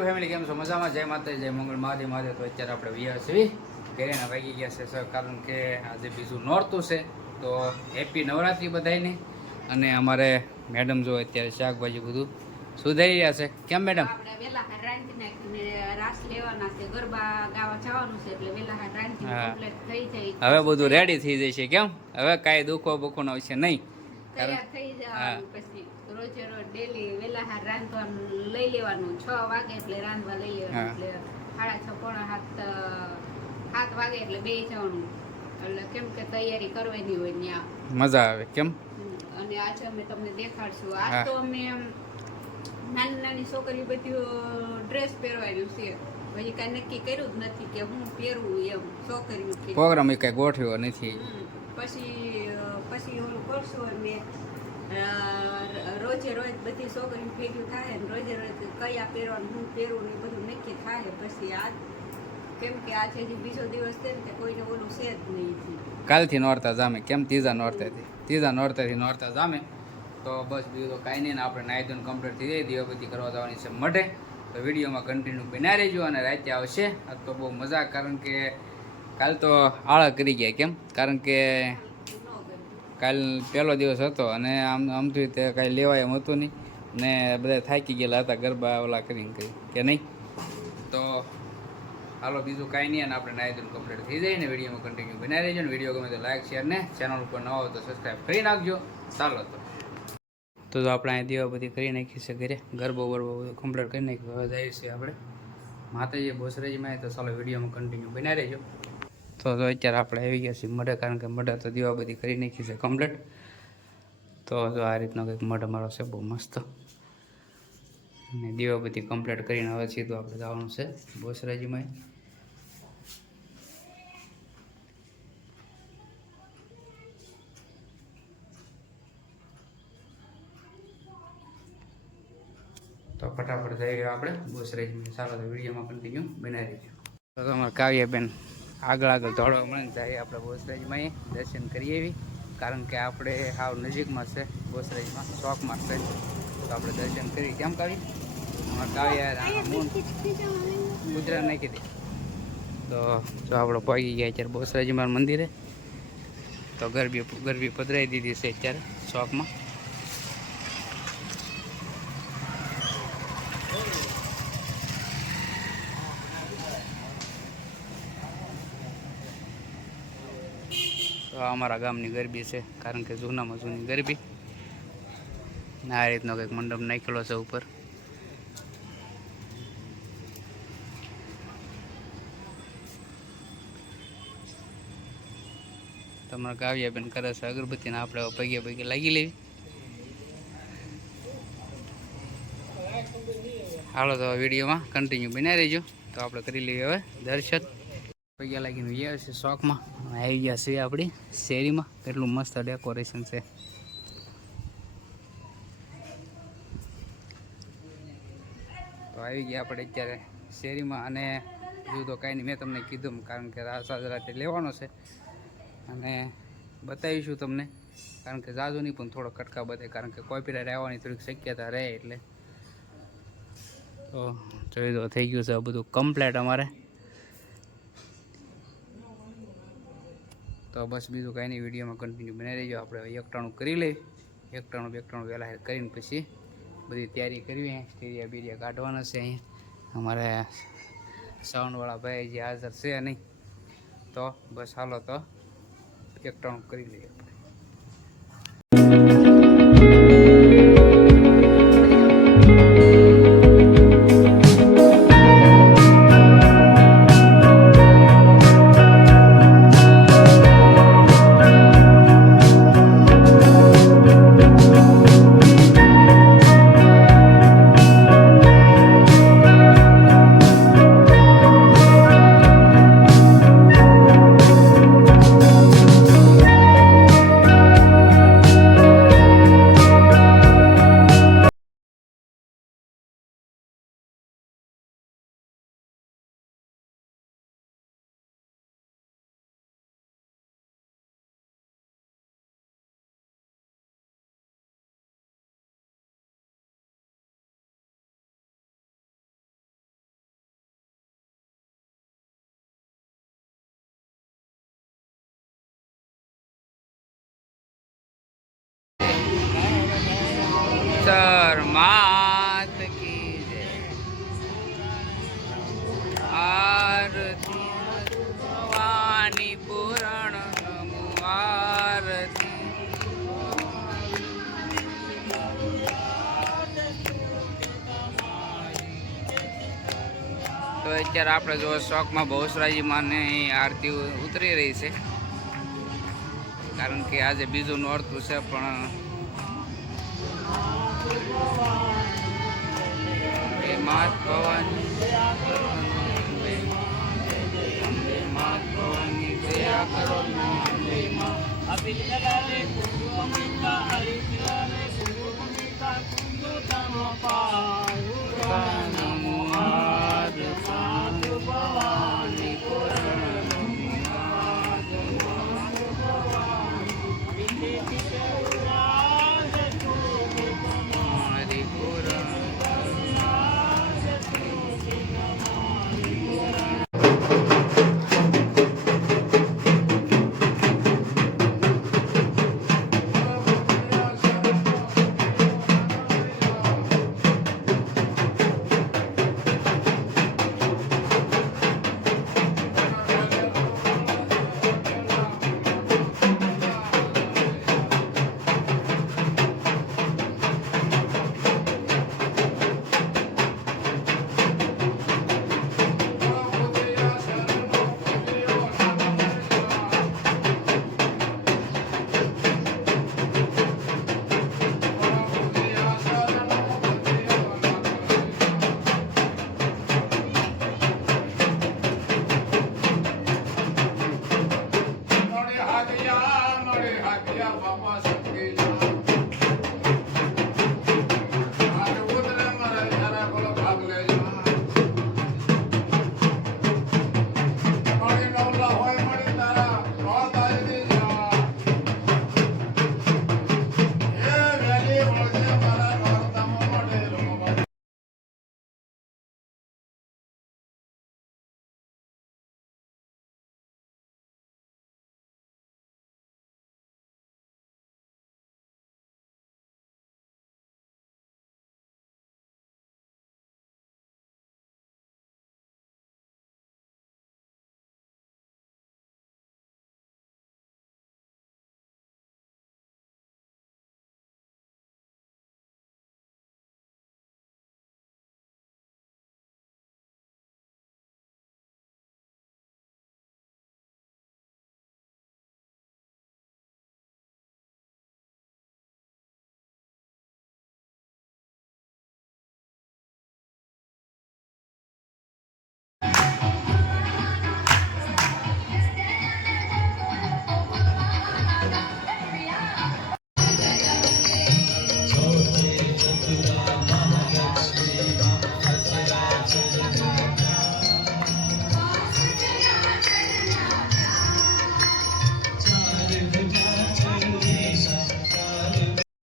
YouTube family કેમ છો? મજામાં? જય માતા જય મંગળ. મહાદેવ મહાદેવ તો અત્યારે આપણે વ્યા છીએ. ઘરેના વાગી ગયા છે સર કારણ કે આજે બીજું નોરતું છે. તો હેપી નવરાત્રી બધાને અને અમારે મેડમ જો અત્યારે શાકભાજી બધું સુધારી રહ્યા છે. કેમ મેડમ? છે. છે જાય. હવે બધું રેડી થઈ જશે. કેમ? હવે કાંઈ દુખો બુખોનો વિશે નહીં. રોજે ડેલી વેલા હાર રાંધવાનું લઈ લેવાનું છ વાગે એટલે રાંધવા લઈ લેવાનું એટલે સાડા છ પોણા સાત સાત વાગે એટલે બે જવાનું. એટલે કેમ કે તૈયારી કરવાની હોય ત્યાં મજા આવે કેમ? અને આજે અમે તમને દેખાડશું. આજ તો અમે નાની નાની છોકરી બધી ડ્રેસ પહેરવાનું છે. પછી કાંઈ નક્કી કર્યું જ નથી કે હું પહેરવું એમ છોકરીઓ પ્રોગ્રામ એ કાંઈ ગોઠવ્યો નથી. પછી પછી ઓલું કરશું અને અ, રોજે રોજ બધી છોકરીઓ ભેગી થાય રોજે રોજ કયા પહેરવાનું, હું પહેરવું ને બધું નક્કી થાય. પછી આજ કેમ કે આજે જે બીજો દિવસ છે ને કોઈને ઓલું છે જ નહીં કાલથી નોરતા જામે. કેમ? ત્રીજા નોરતાથી. ત્રીજા નોરતાથી નોરતા જામે. તો બસ બીજું તો કાંઈ નહીં આપણે નાહી ધોઈને કમ્પ્લીટ થઈ જાય. દીવાબત્તી કરવા જવાની છે મઢે. તો વિડીયોમાં કન્ટિન્યુ બના રહેજો અને રાતે આવશે. આ તો બહુ મજા, કારણ કે કાલ તો આળા કરી ગયા. કેમ? કારણ કે કાલ પહેલો દિવસ હતો અને આમ આમથી તે કાંઈ લેવાય એમ હતું નહીં. ને બધા થાકી ગયેલા હતા ગરબા ઓલા કરીને કરી કે નહીં? તો હાલો, બીજું કાંઈ નહીં અને આપણે ધોઈને કમ્પ્લીટ થઈ જાય ને વિડીયોમાં કન્ટિન્યુ બનાવી દેજો ને. વીડિયો ગમે તો લાઈક શેર ને ચેનલ ઉપર ન હોય તો સબસ્ક્રાઈબ કરી નાખજો. ચાલો તો. તો આપણે અહીં દીવા બધી કરી નાખી છે ઘરે. ગરબો બરબો બધું કમ્પ્લીટ કરી નાખ્યું. હવે જઈએ છે આપણે. માતાજી બોસરેજીમાં તો ચાલો વિડીયોમાં કન્ટિન્યુ બનાવી રહેજો. તો અત્યારે આપણે આવી ગયા છીએ મઢે, કારણ કે મઢે તો દીવા બધી કરી નાખી છે કમ્પ્લીટ તો જો આ રીતનો કંઈક મઢ અમારો છે, બહુ મસ્ત. અને દીવા બધી કમ્પ્લીટ કરીને હવે સીધું આપણે જવાનું છે બોસરાજીમાં તો ફટાફટ જઈએ આપણે બોસરાજીમાં ચાલો તો વિડીયોમાં કન્ટિન્યુ બનાવી દીધું તો તમારે કાવ્યાબેન આગળ આગળ દોડવા મળે ત્યારે આપણે બોસરાજમાં દર્શન કરીએ એવી. કારણ કે આપણે હાવ નજીકમાં છે બોસરાજમાં શોખમાં છે. તો આપણે દર્શન કરી, કેમ કાવી? કાવ્યા મૂન ગુજરાત નાખી દે. તો જો આપણે પહોંચી ગયા અત્યારે બોસરાજીમાં મંદિરે. તો ગરબી ગરબી પધરાવી દીધી છે અત્યારે ચોકમાં. તો આ અમારા ગામની ગરબી છે, કારણ કે જૂનામાં જૂની ગરબી. આ રીતનો કંઈક મંડપ નાખેલો છે ઉપર. તમારે કાવ્યા બેન કરે છે અગરબત્તીને આપણે પગે પગે લાગી લેવી. હાલો તો વિડીયોમાં કન્ટિન્યુ બનાવી રહેજો. તો આપણે કરી લઈએ હવે દર્શન. પૈયા લાગીને ગયા છે શોખમાં. આવી ગયા છે આપણી શેરીમાં. કેટલું મસ્ત ડેકોરેશન છે. તો આવી ગયા આપણે અત્યારે શેરીમાં અને બીજું તો કાંઈ નહીં, મેં તમને કીધું કારણ કે રાસ આજ રાતે લેવાનો છે. અને બતાવીશું તમને કારણ કે જાજુ નહીં પણ થોડો કટકા બતાવે કારણ કે કોપીરાઇટ આવવાની થોડીક શક્યતા રહે એટલે. તો જોઈ દો થઈ ગયું છે આ બધું કમ્પ્લેટ અમારે. તો બસ બીજું કાંઈ નહીં, વિડીયોમાં કન્ટિન્યુ બનાવી રહેજો. આપણે એકટાણું કરી લઈએ. એકટાણું, બેકટાણું વહેલા કરીને પછી બધી તૈયારી કરવી સ્ટેરિયા બીરિયા કાઢવાના છે અહીંયા અમારે સાઉન્ડવાળા ભાઈ જે હાજર છે નહીં. તો બસ હાલો તો એકટાણું કરી લઈએ. આપણે અંબેશ્વર માત કી જય આરતી ભવાની પુરાણ તો અત્યારે આપણે જો શોખમાં બહુસરાજી માની આરતી ઉતરી રહી છે. કારણ કે આજે બીજું નોરતું છે, પણ માત ભવાની અંબે અંબે માત ભવાની દયા કરો ને અંબે માં. નમો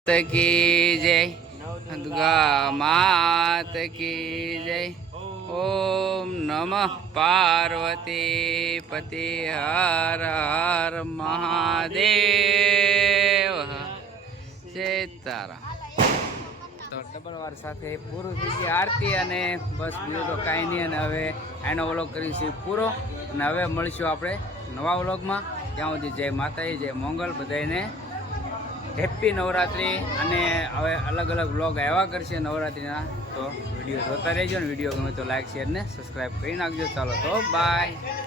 કી જય, દુર્ગા માત કી જય, ઓમ નમઃ પાર્વતી પતિ હર હર મહાદેવ. સીતારામ તો ડબલવાર સાથે પૂરું થઈ ગઈ આરતી અને બસ બીજું તો કાંઈ નહીં. અને હવે એનો વ્લોગ કરીશું પૂરો. અને હવે મળીશું આપણે નવા વ્લોગમાં. ત્યાં સુધી જય માતાજી, જય મંગલ બધાને હેપી નવરાત્રિ અને હવે અલગ અલગ વ્લોગ આવ્યા કરશે નવરાત્રીના. તો વીડિયો જોતા રહેજો ને વીડિયો ગમે તો લાઈક, શેર ને સબસ્ક્રાઈબ કરી નાખજો. ચાલો તો બાય.